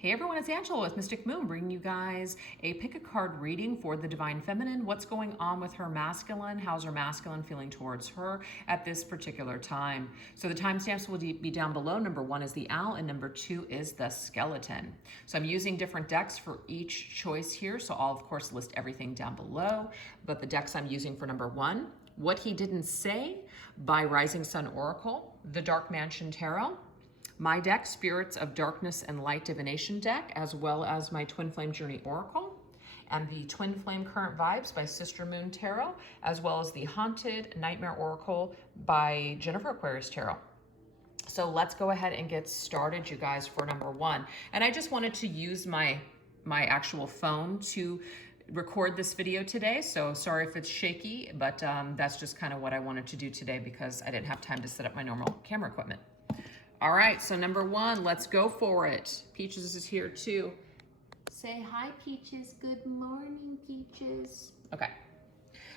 Hey everyone, it's Angela with Mystic Moon, bringing you guys a pick a card reading for the Divine Feminine. What's going on with her masculine? How's her masculine feeling towards her at this particular time? So the timestamps will be down below. Number 1 is the owl and number 2 is the skeleton. So I'm using different decks for each choice here. So I'll of course list everything down below, but the decks I'm using for number 1, What He Didn't Say by Rising Sun Oracle, the Dark Mansion Tarot, my deck, Spirits of Darkness and Light Divination deck, as well as my Twin Flame Journey Oracle, and the Twin Flame Current Vibes by Sister Moon Tarot, as well as the Haunted Nightmare Oracle by Jennifer Aquarius Tarot. So let's go ahead and get started, you guys, for number 1. And I just wanted to use my actual phone to record this video today, so sorry if it's shaky, but that's just kind of what I wanted to do today because I didn't have time to set up my normal camera equipment. All right, so number 1, let's go for it. Peaches is here too. Say hi, Peaches. Good morning, Peaches. Okay.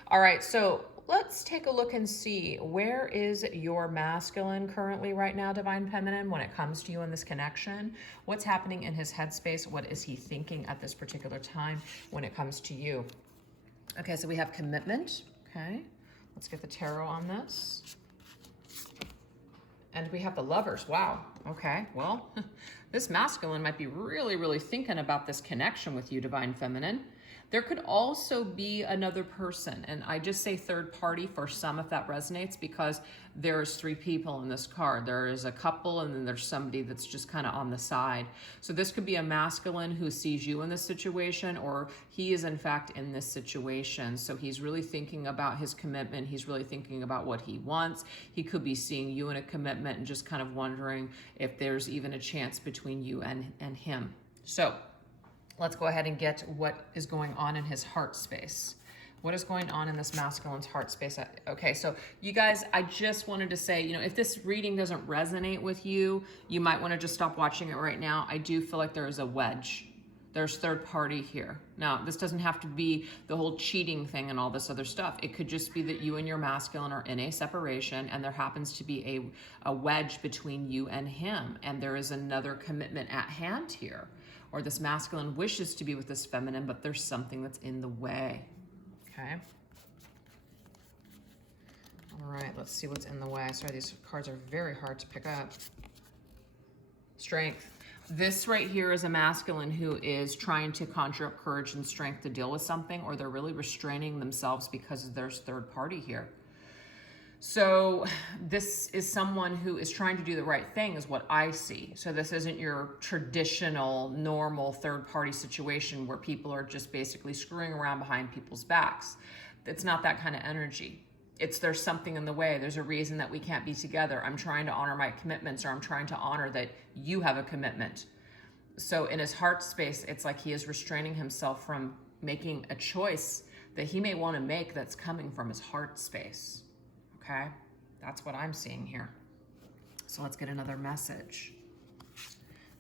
All right, so let's take a look and see, where is your masculine currently right now, Divine Feminine, when it comes to you in this connection? What's happening in his headspace? What is he thinking at this particular time when it comes to you? Okay, so we have commitment. Okay, let's get the tarot on this. And we have the Lovers. Wow. Okay. Well, this masculine might be really, really thinking about this connection with you, Divine Feminine. There could also be another person. And I just say third party for some if that resonates, because there's 3 people in this card. There is a couple and then there's somebody that's just kind of on the side. So this could be a masculine who sees you in this situation, or he is in fact in this situation. So he's really thinking about his commitment. He's really thinking about what he wants. He could be seeing you in a commitment and just kind of wondering if there's even a chance between you and him. So let's go ahead and get what is going on in his heart space. What is going on in this masculine's heart space? Okay, so you guys, I just wanted to say, if this reading doesn't resonate with you, you might want to just stop watching it right now. I do feel like there is a wedge. There's third party here. Now, this doesn't have to be the whole cheating thing and all this other stuff. It could just be that you and your masculine are in a separation and there happens to be a wedge between you and him. And there is another commitment at hand here. Or this masculine wishes to be with this feminine, but there's something that's in the way. Okay. All right, let's see what's in the way. Sorry, these cards are very hard to pick up. Strength. This right here is a masculine who is trying to conjure up courage and strength to deal with something, or they're really restraining themselves because there's third party here. So this is someone who is trying to do the right thing is what I see. So this isn't your traditional, normal third party situation where people are just basically screwing around behind people's backs. It's not that kind of energy. It's there's something in the way. There's a reason that we can't be together. I'm trying to honor my commitments, or I'm trying to honor that you have a commitment. So in his heart space, it's like he is restraining himself from making a choice that he may want to make that's coming from his heart space. Okay, that's what I'm seeing here. So let's get another message.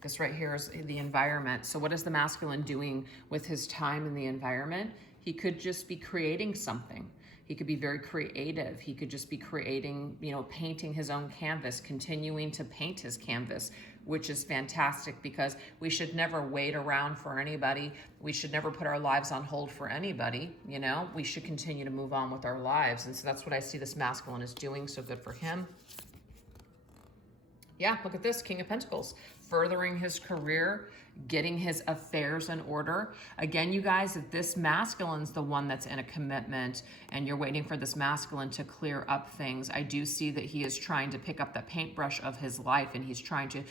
This right here is the environment. So what is the masculine doing with his time in the environment? He could just be creating something. He could be very creative. He could just be creating, painting his own canvas, continuing to paint his canvas, which is fantastic because we should never wait around for anybody. We should never put our lives on hold for anybody. We should continue to move on with our lives. And so that's what I see this masculine is doing. So good for him. Yeah, look at this, King of Pentacles, furthering his career, getting his affairs in order. Again, you guys, if this masculine's the one that's in a commitment and you're waiting for this masculine to clear up things, I do see that he is trying to pick up the paintbrush of his life and he's trying to,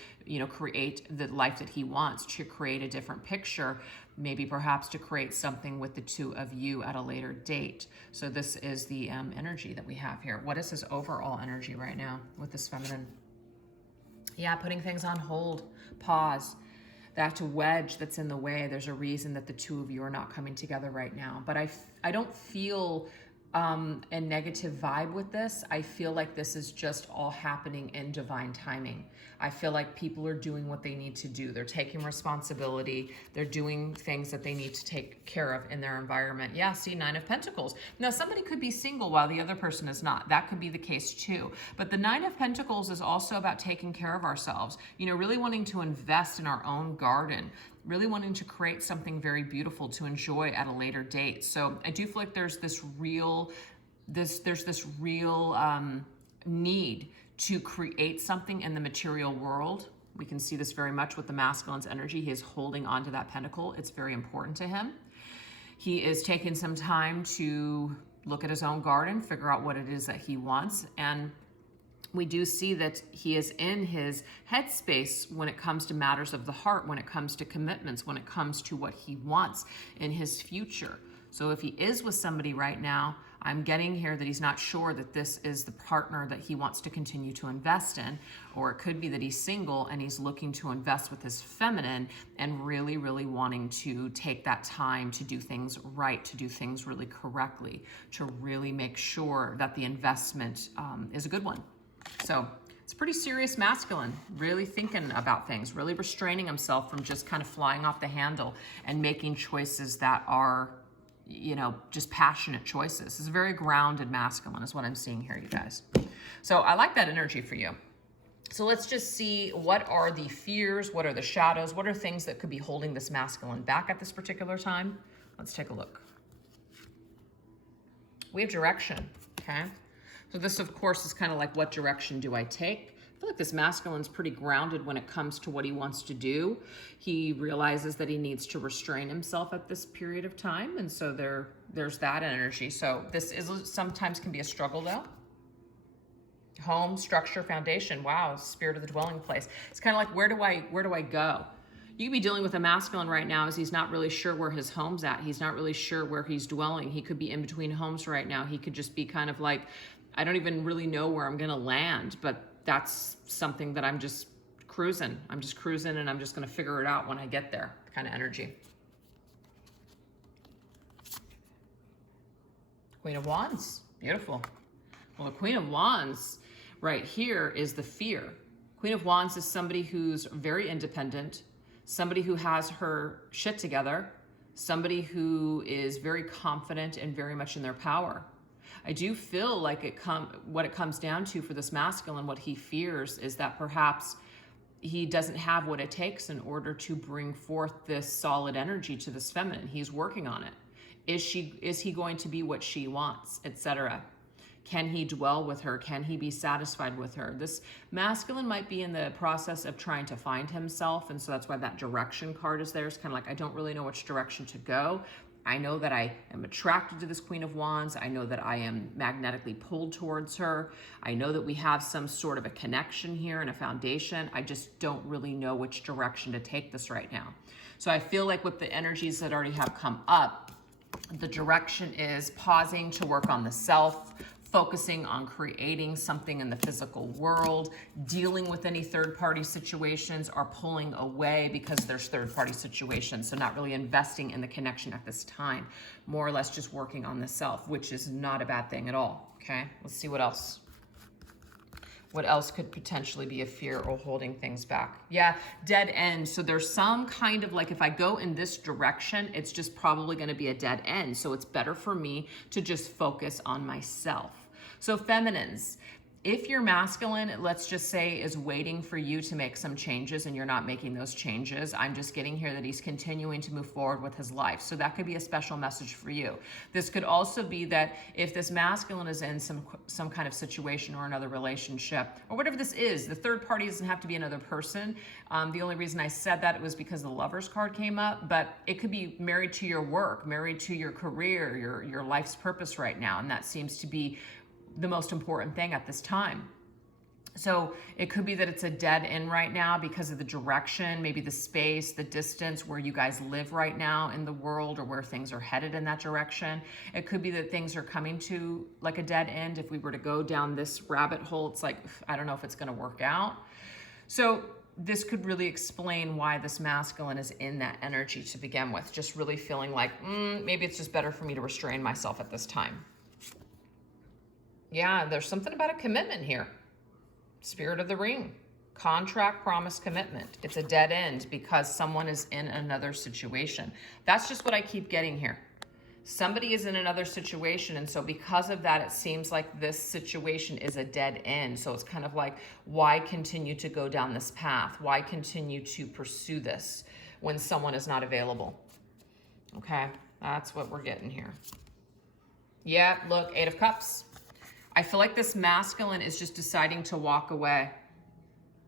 create the life that he wants, to create a different picture, maybe perhaps to create something with the 2 of you at a later date. So this is the energy that we have here. What is his overall energy right now with this feminine? Yeah, putting things on hold, pause. That wedge that's in the way, there's a reason that the 2 of you are not coming together right now. But I don't feel a negative vibe with this. I feel like this is just all happening in divine timing. I feel like people are doing what they need to do. They're taking responsibility. They're doing things that they need to take care of in their environment. Yeah, see, Nine of Pentacles. Now, somebody could be single while the other person is not. That could be the case too. But the Nine of Pentacles is also about taking care of ourselves. You know, really wanting to invest in our own garden, really wanting to create something very beautiful to enjoy at a later date. So I do feel like there's this real need to create something in the material world. We can see this very much with the masculine's energy. He is holding on to that pentacle. It's very important to him. He is taking some time to look at his own garden, figure out what it is that he wants, and we do see that he is in his headspace when it comes to matters of the heart, when it comes to commitments, when it comes to what he wants in his future. So if he is with somebody right now, I'm getting here that he's not sure that this is the partner that he wants to continue to invest in, or it could be that he's single and he's looking to invest with his feminine and really, really wanting to take that time to do things right, to do things really correctly, to really make sure that the investment is a good one. So it's a pretty serious masculine, really thinking about things, really restraining himself from just kind of flying off the handle and making choices that are, you know, just passionate choices. It's a very grounded masculine is what I'm seeing here, you guys. So I like that energy for you. So let's just see, what are the fears? What are the shadows? What are things that could be holding this masculine back at this particular time? Let's take a look. We have direction, okay? So this, of course, is kind of like, what direction do I take? I feel like this masculine's pretty grounded when it comes to what he wants to do. He realizes that he needs to restrain himself at this period of time. And so there's that energy. So this is sometimes can be a struggle though. Home, structure, foundation. Wow, spirit of the dwelling place. It's kind of like, where do I go? You could be dealing with a masculine right now as he's not really sure where his home's at. He's not really sure where he's dwelling. He could be in between homes right now. He could just be kind of like, I don't even really know where I'm going to land, but that's something that I'm just cruising. I'm just cruising and I'm just going to figure it out when I get there, kind of energy. Queen of Wands. Beautiful. Well, the Queen of Wands right here is the fear. Queen of Wands is somebody who's very independent, somebody who has her shit together, somebody who is very confident and very much in their power. I do feel like what it comes down to for this masculine, what he fears is that perhaps he doesn't have what it takes in order to bring forth this solid energy to this feminine. He's working on it. Is he going to be what she wants, etc.? Can he dwell with her? Can he be satisfied with her? This masculine might be in the process of trying to find himself, and so that's why that direction card is there. It's kind of like, I don't really know which direction to go. I know that I am attracted to this Queen of Wands. I know that I am magnetically pulled towards her. I know that we have some sort of a connection here and a foundation. I just don't really know which direction to take this right now. So I feel like with the energies that already have come up, the direction is pausing to work on the self, focusing on creating something in the physical world, dealing with any third-party situations, or pulling away because there's third-party situations. So not really investing in the connection at this time, more or less just working on the self, which is not a bad thing at all, okay? Let's see what else. What else could potentially be a fear or holding things back? Yeah, dead end. So there's some kind of like, if I go in this direction, it's just probably going to be a dead end. So it's better for me to just focus on myself. So feminines, if your masculine, let's just say, is waiting for you to make some changes and you're not making those changes, I'm just getting here that he's continuing to move forward with his life. So that could be a special message for you. This could also be that if this masculine is in some kind of situation or another relationship, or whatever this is, the third party doesn't have to be another person. The only reason I said that was because the Lover's card came up, but it could be married to your work, married to your career, your life's purpose right now. And that seems to be the most important thing at this time. So it could be that it's a dead end right now because of the direction, maybe the space, the distance where you guys live right now in the world, or where things are headed in that direction. It could be that things are coming to like a dead end. If we were to go down this rabbit hole, it's like, I don't know if it's going to work out. So this could really explain why this masculine is in that energy to begin with, just really feeling like, maybe it's just better for me to restrain myself at this time. Yeah, there's something about a commitment here. Spirit of the ring. Contract, promise, commitment. It's a dead end because someone is in another situation. That's just what I keep getting here. Somebody is in another situation, and so because of that, it seems like this situation is a dead end. So it's kind of like, why continue to go down this path? Why continue to pursue this when someone is not available? Okay, that's what we're getting here. Yeah, look, 8 of Cups. I feel like this masculine is just deciding to walk away.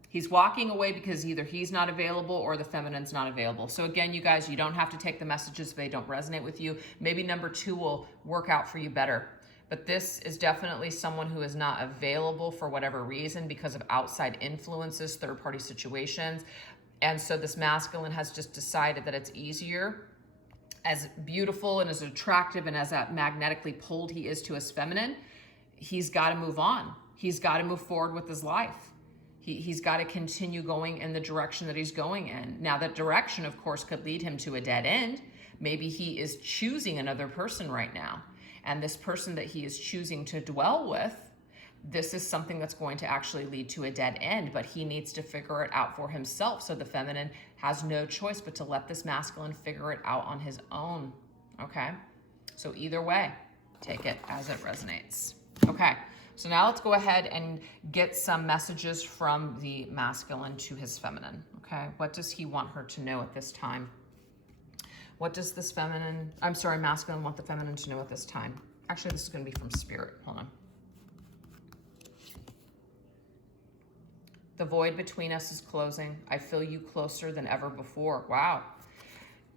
He's walking away because either he's not available or the feminine's not available. So again, you guys, you don't have to take the messages if they don't resonate with you. Maybe number 2 will work out for you better. But this is definitely someone who is not available for whatever reason because of outside influences, third-party situations. And so this masculine has just decided that it's easier, as beautiful and as attractive and as that magnetically pulled he is to his feminine, he's got to move on. He's got to move forward with his life. He's got to continue going in the direction that he's going in. Now, that direction, of course, could lead him to a dead end. Maybe he is choosing another person right now. And this person that he is choosing to dwell with, this is something that's going to actually lead to a dead end, but he needs to figure it out for himself. So the feminine has no choice but to let this masculine figure it out on his own, okay? So either way, take it as it resonates. Okay, so now let's go ahead and get some messages from the masculine to his feminine, okay? What does he want her to know at this time? What does this masculine want the feminine to know at this time? Actually, this is gonna be from Spirit, hold on. The void between us is closing. I feel you closer than ever before. Wow.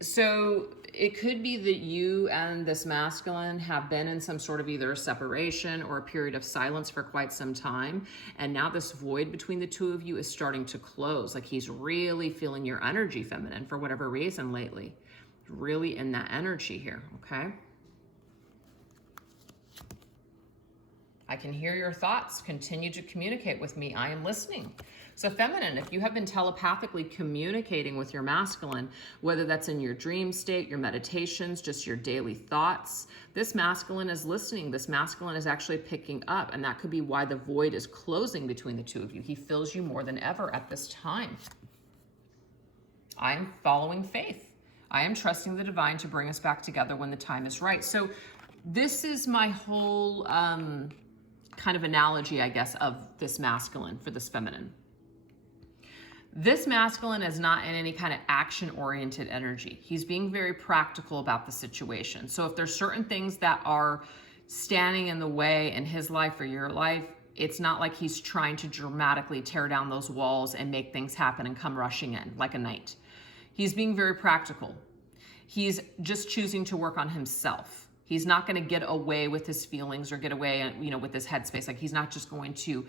So it could be that you and this masculine have been in some sort of either a separation or a period of silence for quite some time. And now this void between the two of you is starting to close. Like he's really feeling your energy, feminine, for whatever reason lately. Really in that energy here, okay? I can hear your thoughts. Continue to communicate with me. I am listening. So feminine, if you have been telepathically communicating with your masculine, whether that's in your dream state, your meditations, just your daily thoughts, this masculine is listening. This masculine is actually picking up, and that could be why the void is closing between the two of you. He feels you more than ever at this time. I am following faith. I am trusting the divine to bring us back together when the time is right. So this is my whole kind of analogy, I guess, of this masculine for this feminine. This masculine is not in any kind of action-oriented energy. He's being very practical about the situation. So if there's certain things that are standing in the way in his life or your life, it's not like he's trying to dramatically tear down those walls and make things happen and come rushing in like a knight. He's being very practical. He's just choosing to work on himself. He's not going to get away with his feelings or get away, with his headspace. Like he's not just going to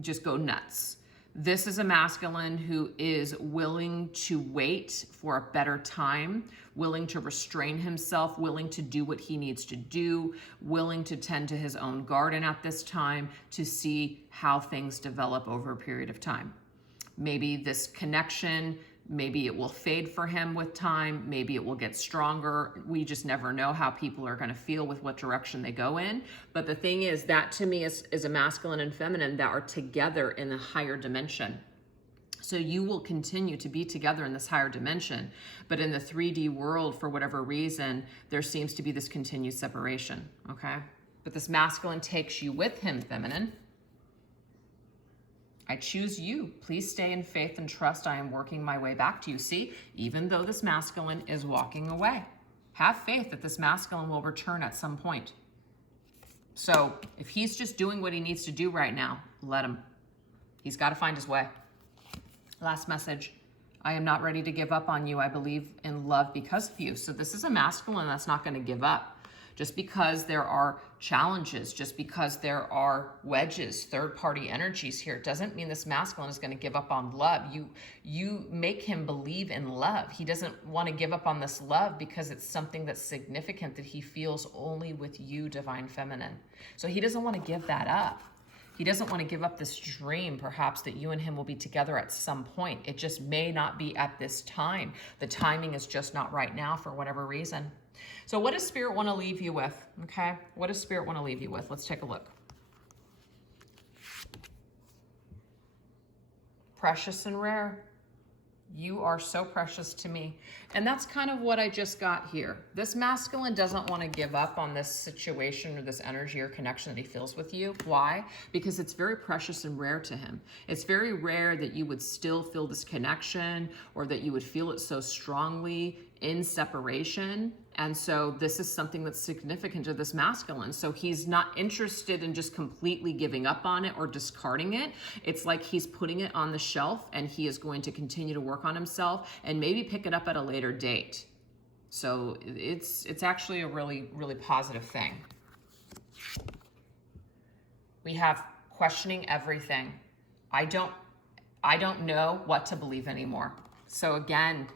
just go nuts. This is a masculine who is willing to wait for a better time, willing to restrain himself, willing to do what he needs to do, willing to tend to his own garden at this time to see how things develop over a period of time. Maybe this connection, maybe it will fade for him with time. Maybe it will get stronger. We just never know how people are going to feel with what direction they go in. But the thing is, that to me is a masculine and feminine that are together in a higher dimension. So you will continue to be together in this higher dimension. But in the 3D world, for whatever reason, there seems to be this continued separation, okay? But this masculine takes you with him, feminine. I choose you. Please stay in faith and trust. I am working my way back to you. See, even though this masculine is walking away, have faith that this masculine will return at some point. So if he's just doing what he needs to do right now, let him. He's got to find his way. Last message. I am not ready to give up on you. I believe in love because of you. So this is a masculine that's not going to give up. Just because there are challenges, just because there are wedges, third-party energies here, doesn't mean this masculine is going to give up on love. You make him believe in love. He doesn't want to give up on this love because it's something that's significant that he feels only with you, divine feminine. So he doesn't want to give that up. He doesn't want to give up this dream, perhaps, that you and him will be together at some point. It just may not be at this time. The timing is just not right now for whatever reason. So what does Spirit want to leave you with? Okay, what does Spirit want to leave you with? Let's take a look. Precious and rare. You are so precious to me. And that's kind of what I just got here. This masculine doesn't want to give up on this situation or this energy or connection that he feels with you. Why? Because it's very precious and rare to him. It's very rare that you would still feel this connection or that you would feel it so strongly in separation. And so this is something that's significant to this masculine. So he's not interested in just completely giving up on it or discarding it. It's like he's putting it on the shelf and he is going to continue to work on himself and maybe pick it up at a later date. So it's actually a really, really positive thing. We have questioning everything. I don't know what to believe anymore. So again,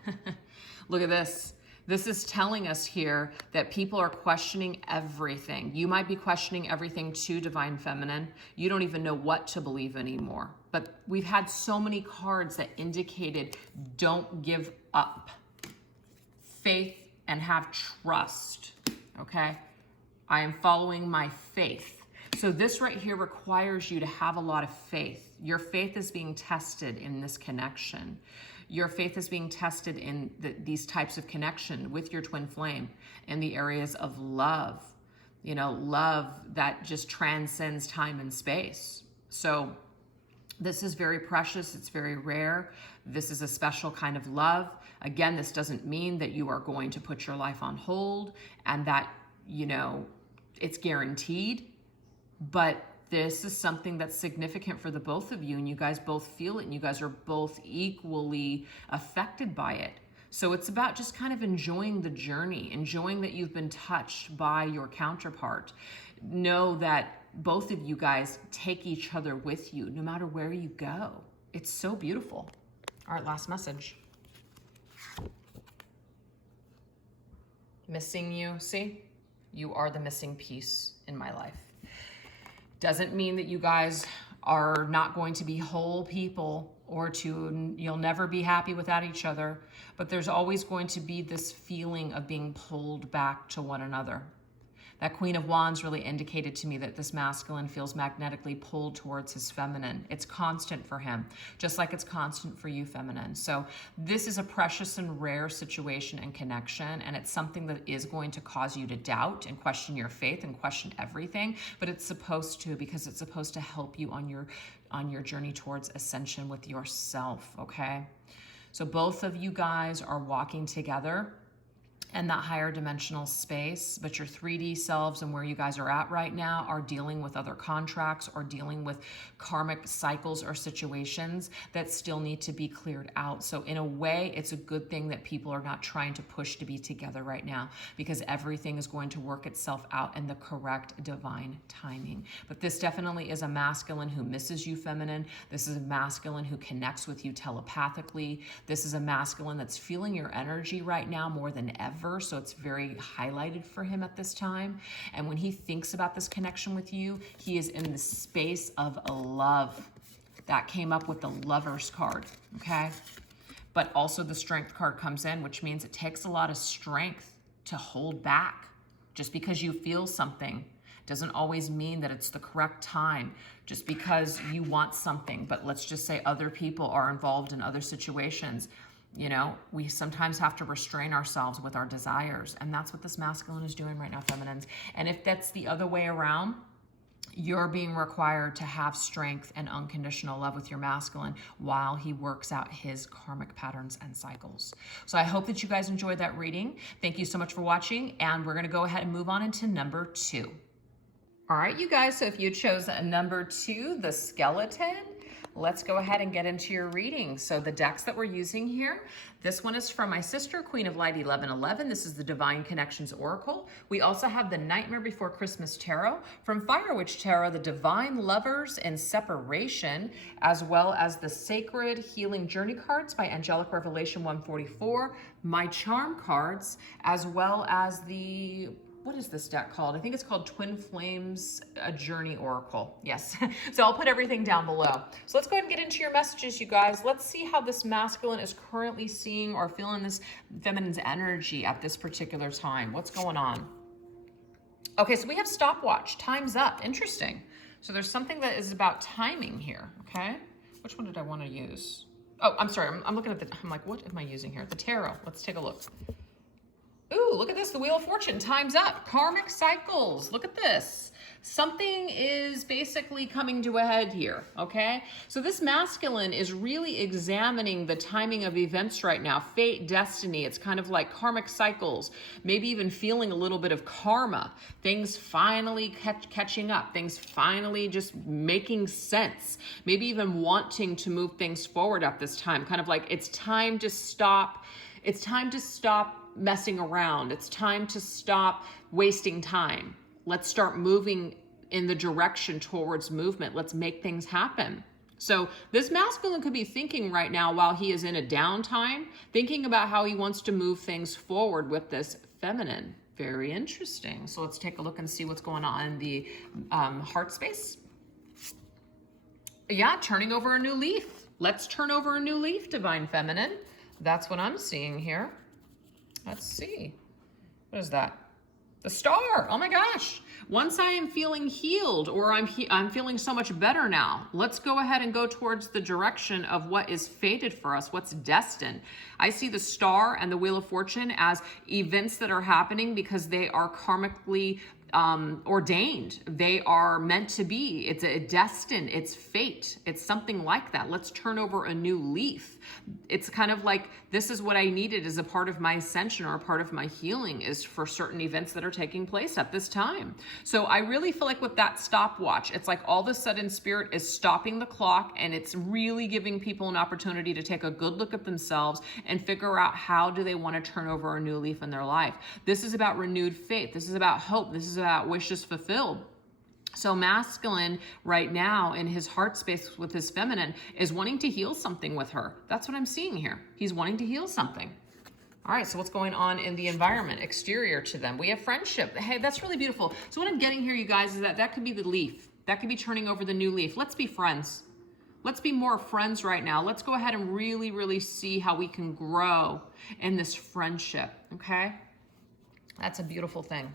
look at this. This is telling us here that people are questioning everything. You might be questioning everything too, Divine Feminine. You don't even know what to believe anymore. But we've had so many cards that indicated don't give up. Faith and have trust, okay? I am following my faith. So this right here requires you to have a lot of faith. Your faith is being tested in this connection. Your faith is being tested in these types of connection with your twin flame in the areas of love, you know, love that just transcends time and space. So this is very precious. It's very rare. This is a special kind of love. Again, this doesn't mean that you are going to put your life on hold and that, you know, it's guaranteed, but this is something that's significant for the both of you, and you guys both feel it, and you guys are both equally affected by it. So it's about just kind of enjoying the journey, enjoying that you've been touched by your counterpart. Know that both of you guys take each other with you, no matter where you go. It's so beautiful. All right, last message. Missing you, see? You are the missing piece in my life. Doesn't mean that you guys are not going to be whole people or you'll never be happy without each other, but there's always going to be this feeling of being pulled back to one another. That Queen of Wands really indicated to me that this masculine feels magnetically pulled towards his feminine. It's constant for him, just like it's constant for you, feminine. So this is a precious and rare situation and connection, and it's something that is going to cause you to doubt and question your faith and question everything, but it's supposed to, because it's supposed to help you on your journey towards ascension with yourself, okay? So both of you guys are walking together and that higher dimensional space, but your 3D selves and where you guys are at right now are dealing with other contracts or dealing with karmic cycles or situations that still need to be cleared out. So in a way, it's a good thing that people are not trying to push to be together right now, because everything is going to work itself out in the correct divine timing. But this definitely is a masculine who misses you, feminine. This is a masculine who connects with you telepathically. This is a masculine that's feeling your energy right now more than ever. So it's very highlighted for him at this time. And when he thinks about this connection with you, he is in the space of love. That came up with the Lovers card, okay? But also the Strength card comes in, which means it takes a lot of strength to hold back. Just because you feel something doesn't always mean that it's the correct time. Just because you want something, but let's just say other people are involved in other situations. You know, we sometimes have to restrain ourselves with our desires. And that's what this masculine is doing right now, feminines. And if that's the other way around, you're being required to have strength and unconditional love with your masculine while he works out his karmic patterns and cycles. So I hope that you guys enjoyed that reading. Thank you so much for watching. And we're going to go ahead and move on into number 2. All right, you guys. So if you chose number 2, the skeleton, let's go ahead and get into your reading. So the decks that we're using here, this one is from my sister, Queen of Light 1111. This is the Divine Connections Oracle. We also have the Nightmare Before Christmas Tarot. From Fire Witch Tarot, the Divine Lovers and Separation, as well as the Sacred Healing Journey cards by Angelic Revelation 144, my Charm cards, as well as the... what is this deck called? I think it's called Twin Flames, a Journey Oracle. Yes. So I'll put everything down below. So let's go ahead and get into your messages, you guys. Let's see how this masculine is currently seeing or feeling this feminine's energy at this particular time. What's going on? Okay, so we have stopwatch. Time's up. Interesting. So there's something that is about timing here, okay? Which one did I want to use? Oh, I'm sorry. I'm looking at the, I'm like, what am I using here? The tarot. Let's take a look. Ooh, look at this. The Wheel of Fortune. Time's up. Karmic cycles. Look at this. Something is basically coming to a head here, okay? So this masculine is really examining the timing of events right now. Fate, destiny. It's kind of like karmic cycles. Maybe even feeling a little bit of karma. Things finally catching up. Things finally just making sense. Maybe even wanting to move things forward at this time. Kind of like it's time to stop. It's time to stop messing around. It's time to stop wasting time. Let's start moving in the direction towards movement. Let's make things happen. So this masculine could be thinking right now while he is in a downtime, thinking about how he wants to move things forward with this feminine. Very interesting. So let's take a look and see what's going on in the heart space. Yeah, turning over a new leaf. Let's turn over a new leaf, Divine Feminine. That's what I'm seeing here. Let's see. What is that? The Star. Oh my gosh. Once I am feeling healed, or I'm feeling so much better now, let's go ahead and go towards the direction of what is fated for us, what's destined. I see the Star and the Wheel of Fortune as events that are happening because they are karmically ordained. They are meant to be. It's a destined. It's fate. It's something like that. Let's turn over a new leaf. It's kind of like this is what I needed as a part of my ascension or a part of my healing is for certain events that are taking place at this time. So I really feel like with that stopwatch, it's like all of a sudden spirit is stopping the clock and it's really giving people an opportunity to take a good look at themselves and figure out how do they want to turn over a new leaf in their life. This is about renewed faith. This is about hope. This is about wishes fulfilled. So masculine right now in his heart space with his feminine is wanting to heal something with her. That's what I'm seeing here. He's wanting to heal something. All right, so what's going on in the environment exterior to them? We have friendship. Hey, that's really beautiful. So what I'm getting here, you guys, is that could be the leaf. That could be turning over the new leaf. Let's be friends. Let's be more friends right now. Let's go ahead and really, really see how we can grow in this friendship, okay? That's a beautiful thing.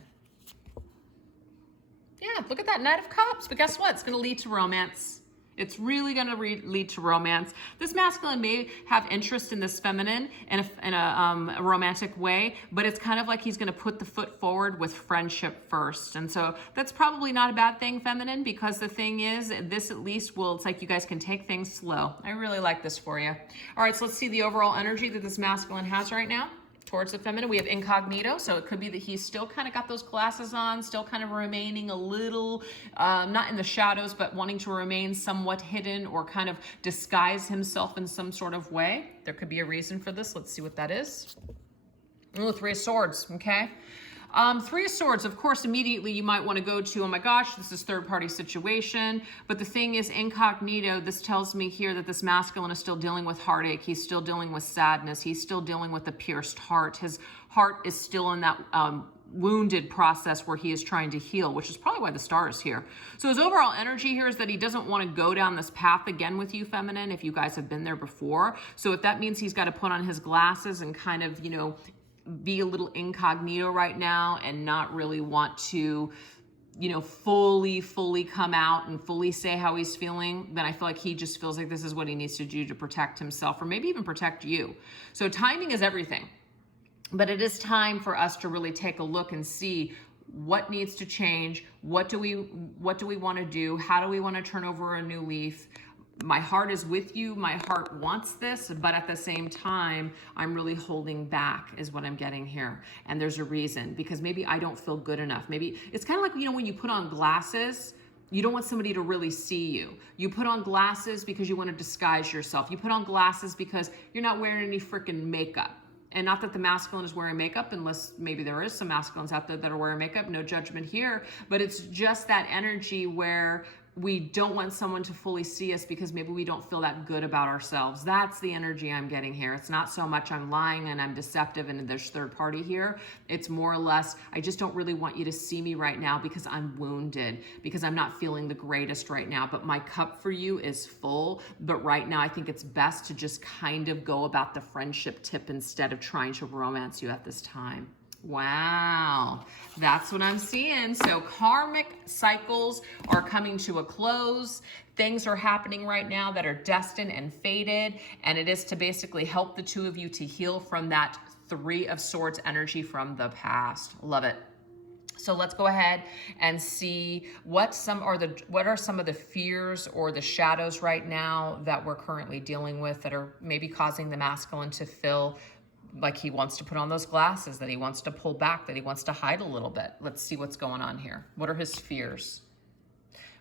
Yeah, look at that Knight of Cups. But guess what? It's going to lead to romance. It's really going to lead to romance. This masculine may have interest in this feminine in a romantic way, but it's kind of like he's going to put the foot forward with friendship first. And so that's probably not a bad thing, feminine, because the thing is, this at least will, it's like you guys can take things slow. I really like this for you. All right, so let's see the overall energy that this masculine has right now. Towards the feminine, we have incognito, so it could be that he's still kind of got those glasses on, still kind of remaining a little, not in the shadows, but wanting to remain somewhat hidden or kind of disguise himself in some sort of way. There could be a reason for this. Let's see what that is. Ooh, Three of Swords, okay. Three of Swords, of course, immediately you might want to go to, oh my gosh, this is third-party situation. But the thing is, incognito, this tells me here that this masculine is still dealing with heartache. He's still dealing with sadness. He's still dealing with a pierced heart. His heart is still in that wounded process where he is trying to heal, which is probably why the Star is here. So his overall energy here is that he doesn't want to go down this path again with you, feminine, if you guys have been there before. So if that means he's got to put on his glasses and kind of, you know, be a little incognito right now and not really want to, you know, fully come out and fully say how he's feeling, then I feel like he just feels like this is what he needs to do to protect himself or maybe even protect you. So timing is everything, but it is time for us to really take a look and see what needs to change. What do we want to do? How do we want to turn over a new leaf? My heart is with you. My heart wants this, but at the same time, I'm really holding back is what I'm getting here. And there's a reason, because maybe I don't feel good enough. Maybe it's kind of like, you know, when you put on glasses, you don't want somebody to really see you. You put on glasses because you want to disguise yourself. You put on glasses because you're not wearing any freaking makeup. And not that the masculine is wearing makeup, unless maybe there is some masculines out there that are wearing makeup, no judgment here, but it's just that energy where we don't want someone to fully see us because maybe we don't feel that good about ourselves. That's the energy I'm getting here. It's not so much I'm lying and I'm deceptive and there's third party here. It's more or less, I just don't really want you to see me right now because I'm wounded, because I'm not feeling the greatest right now. But my cup for you is full. But right now, I think it's best to just kind of go about the friendship tip instead of trying to romance you at this time. Wow, that's what I'm seeing. So karmic cycles are coming to a close. Things are happening right now that are destined and fated, and it is to basically help the two of you to heal from that Three of Swords energy from the past. Love it. So let's go ahead and see what are some of the fears or the shadows right now that we're currently dealing with that are maybe causing the masculine to feel like he wants to put on those glasses, that he wants to pull back, that he wants to hide a little bit. Let's see what's going on here. What are his fears?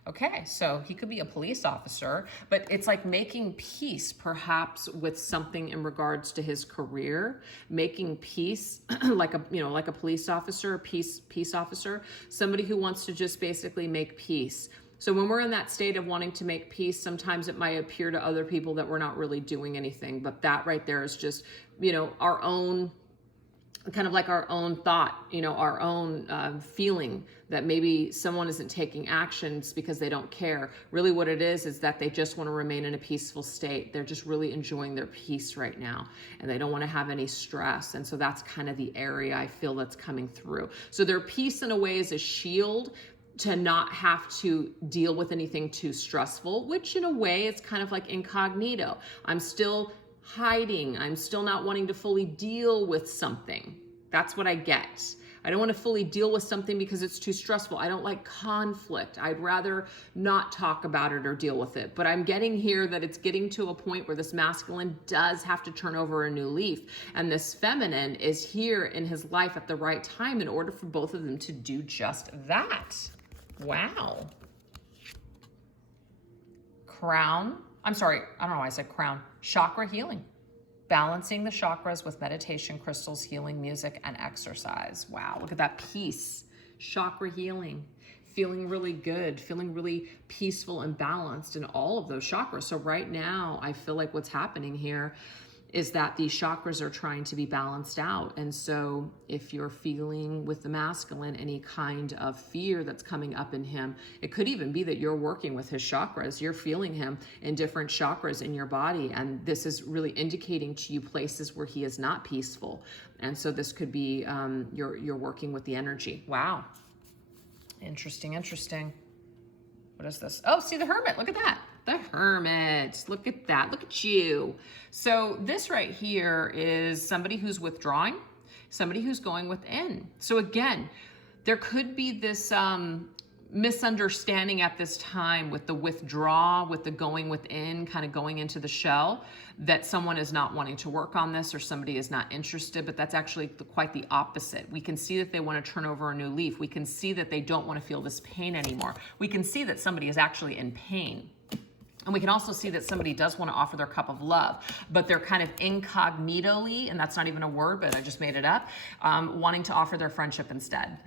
Okay, so he could be a police officer, but it's like making peace perhaps with something in regards to his career, making peace like a police officer, peace officer, somebody who wants to just basically make peace. So when we're in that state of wanting to make peace, sometimes it might appear to other people that we're not really doing anything, but that right there is just, our own kind of like our own thought, our own feeling that maybe someone isn't taking actions because they don't care. Really what it is that they just want to remain in a peaceful state. They're just really enjoying their peace right now, and they don't want to have any stress. And so that's kind of the area I feel that's coming through. So their peace in a way is a shield to not have to deal with anything too stressful, which in a way it's kind of like incognito. I'm still hiding. I'm still not wanting to fully deal with something. That's what I get. I don't want to fully deal with something because it's too stressful. I don't like conflict. I'd rather not talk about it or deal with it. But I'm getting here that it's getting to a point where this masculine does have to turn over a new leaf. And this feminine is here in his life at the right time in order for both of them to do just that. Wow. Crown. I'm sorry, I don't know why I said crown. Chakra healing. Balancing the chakras with meditation, crystals, healing, music, and exercise. Wow, look at that peace. Chakra healing. Feeling really good, feeling really peaceful and balanced in all of those chakras. So right now, I feel like what's happening here is that these chakras are trying to be balanced out. And so if you're feeling with the masculine any kind of fear that's coming up in him, it could even be that you're working with his chakras. You're feeling him in different chakras in your body. And this is really indicating to you places where he is not peaceful. And so this could be you're working with the energy. Wow. Interesting. What is this? Oh, see the Hermit. Look at that. The Hermit. Look at that. Look at you. So this right here is somebody who's withdrawing, somebody who's going within. So again, there could be this misunderstanding at this time with the withdraw, with the going within, kind of going into the shell, that someone is not wanting to work on this or somebody is not interested, but that's actually quite the opposite. We can see that they want to turn over a new leaf. We can see that they don't want to feel this pain anymore. We can see that somebody is actually in pain. And we can also see that somebody does want to offer their cup of love, but they're kind of incognito-ly, and that's not even a word, but I just made it up, wanting to offer their friendship instead.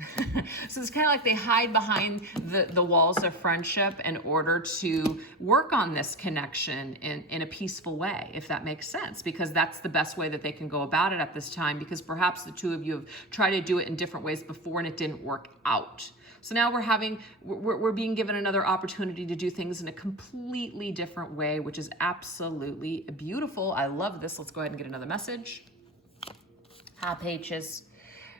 So it's kind of like they hide behind the walls of friendship in order to work on this connection in a peaceful way, if that makes sense, because that's the best way that they can go about it at this time, because perhaps the two of you have tried to do it in different ways before and it didn't work out. So now we're being given another opportunity to do things in a completely different way, which is absolutely beautiful. I love this. Let's go ahead and get another message. Hi, Pages.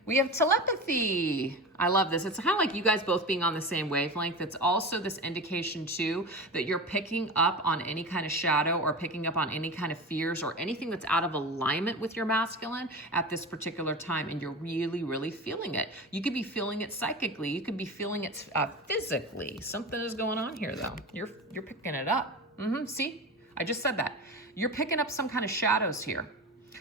We have telepathy. I love this. It's kind of like you guys both being on the same wavelength. It's also this indication too that you're picking up on any kind of shadow or picking up on any kind of fears or anything that's out of alignment with your masculine at this particular time, and you're really, really feeling it. You could be feeling it psychically. You could be feeling it physically. Something is going on here though. You're picking it up. See, I just said that. You're picking up some kind of shadows here.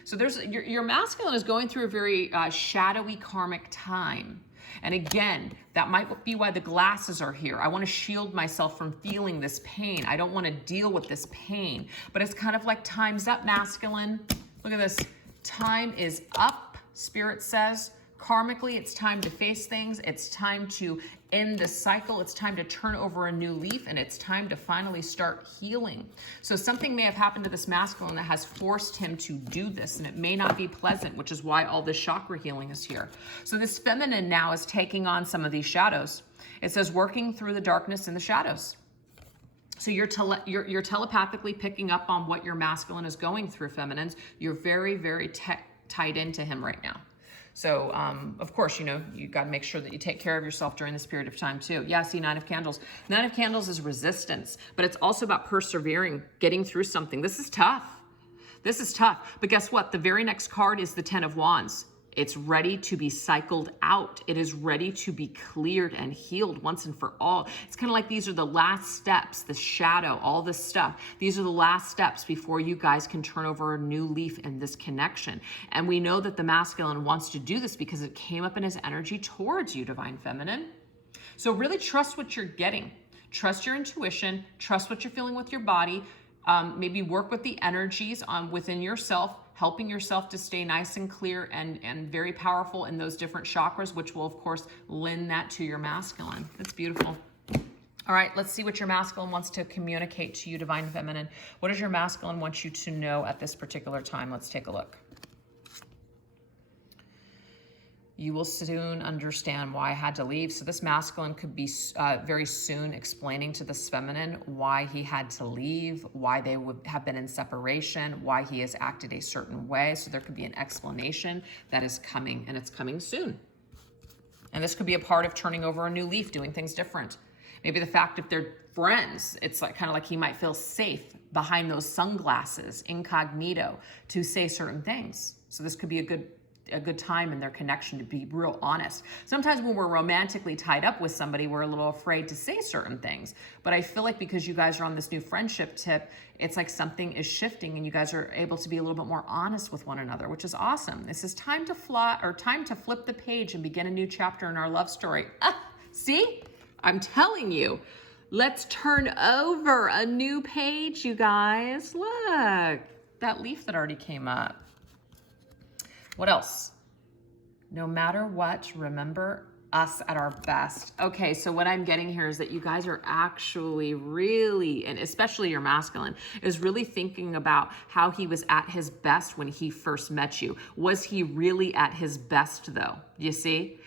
So your masculine is going through a very shadowy karmic time. And again, that might be why the glasses are here. I want to shield myself from feeling this pain. I don't want to deal with this pain. But it's kind of like time's up, masculine. Look at this. Time is up, Spirit says. Karmically, it's time to face things. It's time to end the cycle. It's time to turn over a new leaf, and it's time to finally start healing. So something may have happened to this masculine that has forced him to do this, and it may not be pleasant, which is why all this chakra healing is here. So this feminine now is taking on some of these shadows. It says working through the darkness and the shadows. So you're telepathically picking up on what your masculine is going through, feminines. You're very, very tied into him right now. So, of course, you got to make sure that you take care of yourself during this period of time too. Yeah, see, Nine of Candles. Nine of Candles is resistance, but it's also about persevering, getting through something. This is tough. This is tough. But guess what? The very next card is the Ten of Wands. It's ready to be cycled out. It is ready to be cleared and healed once and for all. It's kind of like these are the last steps, the shadow, all this stuff. These are the last steps before you guys can turn over a new leaf in this connection. And we know that the masculine wants to do this because it came up in his energy towards you, Divine Feminine. So really trust what you're getting. Trust your intuition. Trust what you're feeling with your body. Maybe work with the energies within yourself, helping yourself to stay nice and clear and very powerful in those different chakras, which will, of course, lend that to your masculine. That's beautiful. All right, let's see what your masculine wants to communicate to you, Divine Feminine. What does your masculine want you to know at this particular time? Let's take a look. You will soon understand why I had to leave. So this masculine could be very soon explaining to this feminine why he had to leave, why they would have been in separation, why he has acted a certain way. So there could be an explanation that is coming, and it's coming soon. And this could be a part of turning over a new leaf, doing things different. Maybe the fact if they're friends, it's like kind of like he might feel safe behind those sunglasses, incognito, to say certain things. So this could be a good time in their connection to be real honest. Sometimes when we're romantically tied up with somebody, we're a little afraid to say certain things. But I feel like because you guys are on this new friendship tip, it's like something is shifting and you guys are able to be a little bit more honest with one another, which is awesome. This is time to flip the page and begin a new chapter in our love story. See? I'm telling you. Let's turn over a new page, you guys. Look, that leaf that already came up. What else? No matter what, remember us at our best. Okay, so what I'm getting here is that you guys are actually really, and especially your masculine, is really thinking about how he was at his best when he first met you. Was he really at his best though? You see?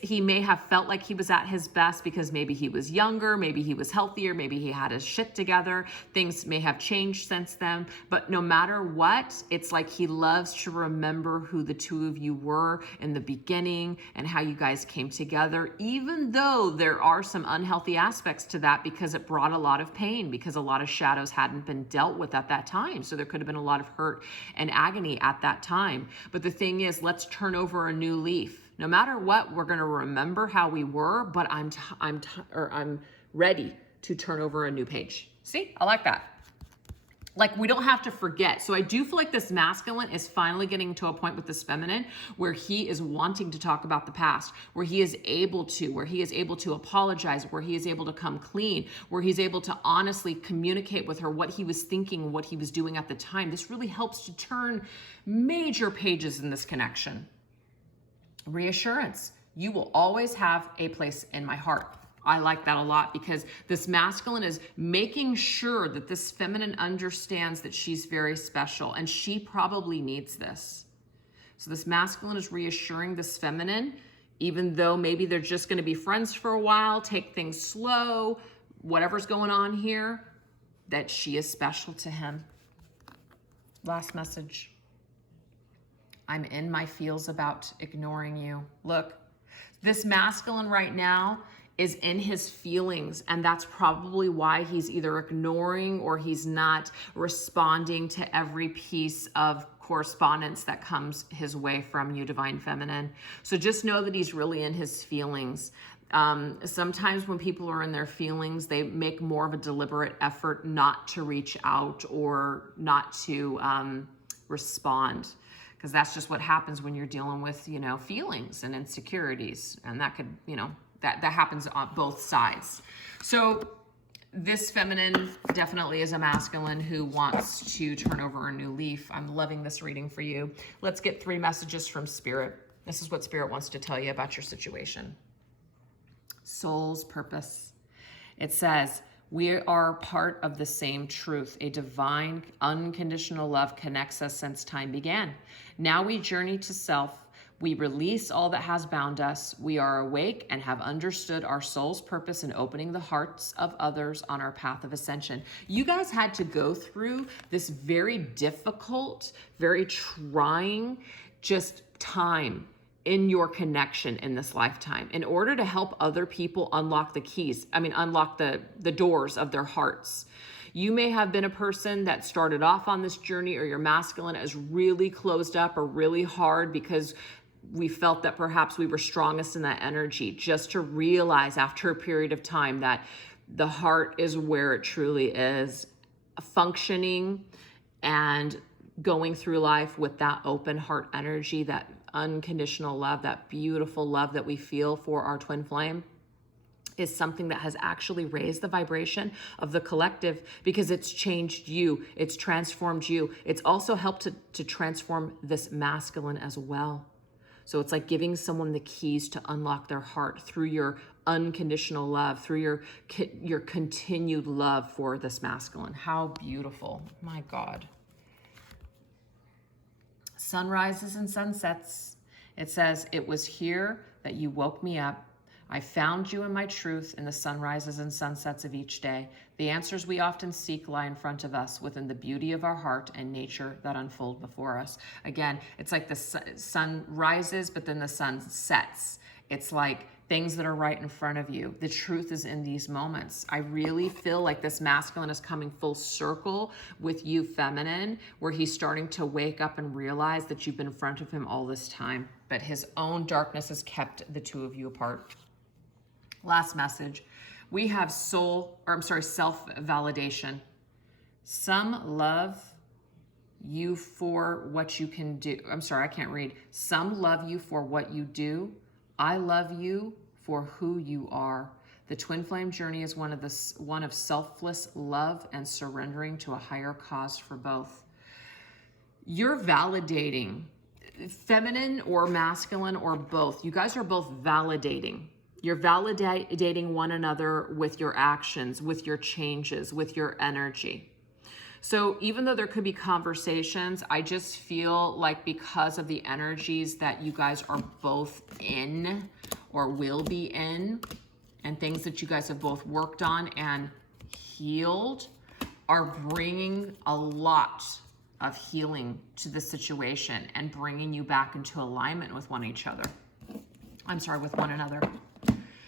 He may have felt like he was at his best because maybe he was younger, maybe he was healthier, maybe he had his shit together. Things may have changed since then, but no matter what, it's like he loves to remember who the two of you were in the beginning and how you guys came together, even though there are some unhealthy aspects to that because it brought a lot of pain, because a lot of shadows hadn't been dealt with at that time. So there could have been a lot of hurt and agony at that time. But the thing is, let's turn over a new leaf. No matter what, we're going to remember how we were, but I'm ready to turn over a new page. See, I like that. Like, we don't have to forget. So I do feel like this masculine is finally getting to a point with this feminine where he is wanting to talk about the past, where he is able to apologize, where he is able to come clean, where he's able to honestly communicate with her what he was thinking, what he was doing at the time. This really helps to turn major pages in this connection. Reassurance. You will always have a place in my heart. I like that a lot because this masculine is making sure that this feminine understands that she's very special, and she probably needs this. So this masculine is reassuring this feminine, even though maybe they're just going to be friends for a while, take things slow, whatever's going on here, that she is special to him. Last message. I'm in my feels about ignoring you. Look, this masculine right now is in his feelings, and that's probably why he's either ignoring or he's not responding to every piece of correspondence that comes his way from you, Divine Feminine. So just know that he's really in his feelings. Sometimes when people are in their feelings, they make more of a deliberate effort not to reach out or not to respond. Because that's just what happens when you're dealing with, feelings and insecurities. And that could, that happens on both sides. So this feminine definitely is a masculine who wants to turn over a new leaf. I'm loving this reading for you. Let's get 3 messages from Spirit. This is what Spirit wants to tell you about your situation. Soul's purpose. It says, we are part of the same truth. A divine, unconditional love connects us since time began. Now we journey to self. We release all that has bound us. We are awake and have understood our soul's purpose in opening the hearts of others on our path of ascension. You guys had to go through this very difficult, very trying, just time in your connection in this lifetime in order to help other people unlock the keys. Unlock the doors of their hearts. You may have been a person that started off on this journey, or your masculine is really closed up or really hard because we felt that perhaps we were strongest in that energy, just to realize after a period of time that the heart is where it truly is, functioning and going through life with that open heart energy, that unconditional love, that beautiful love that we feel for our twin flame, is something that has actually raised the vibration of the collective, because it's changed you, it's transformed you. It's also helped to transform this masculine as well. So it's like giving someone the keys to unlock their heart through your unconditional love, through your continued love for this masculine. How beautiful. My God. Sunrises and sunsets. It says, it was here that you woke me up. I found you in my truth in the sunrises and sunsets of each day. The answers we often seek lie in front of us within the beauty of our heart and nature that unfold before us. Again, it's like the sun rises, but then the sun sets. It's like things that are right in front of you. The truth is in these moments. I really feel like this masculine is coming full circle with you, feminine, where he's starting to wake up and realize that you've been in front of him all this time, but his own darkness has kept the two of you apart. Last message. We have self-validation. Some love you for what you can do. I can't read. Some love you for what you do. I love you for who you are. The twin flame journey is one of selfless love and surrendering to a higher cause for both. You're validating, feminine or masculine or both. You guys are both validating. You're validating one another with your actions, with your changes, with your energy. So even though there could be conversations, I just feel like because of the energies that you guys are both in or will be in, and things that you guys have both worked on and healed, are bringing a lot of healing to the situation and bringing you back into alignment with one another.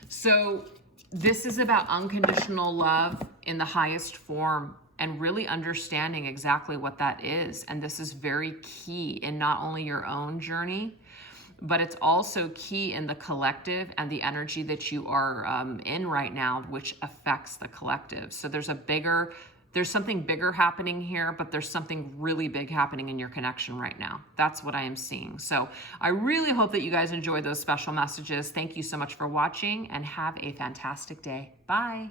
So this is about unconditional love in the highest form and really understanding exactly what that is. And this is very key in not only your own journey, but it's also key in the collective and the energy that you are in right now, which affects the collective. So there's something bigger happening here, but there's something really big happening in your connection right now. That's what I am seeing. So I really hope that you guys enjoy those special messages. Thank you so much for watching and have a fantastic day. Bye.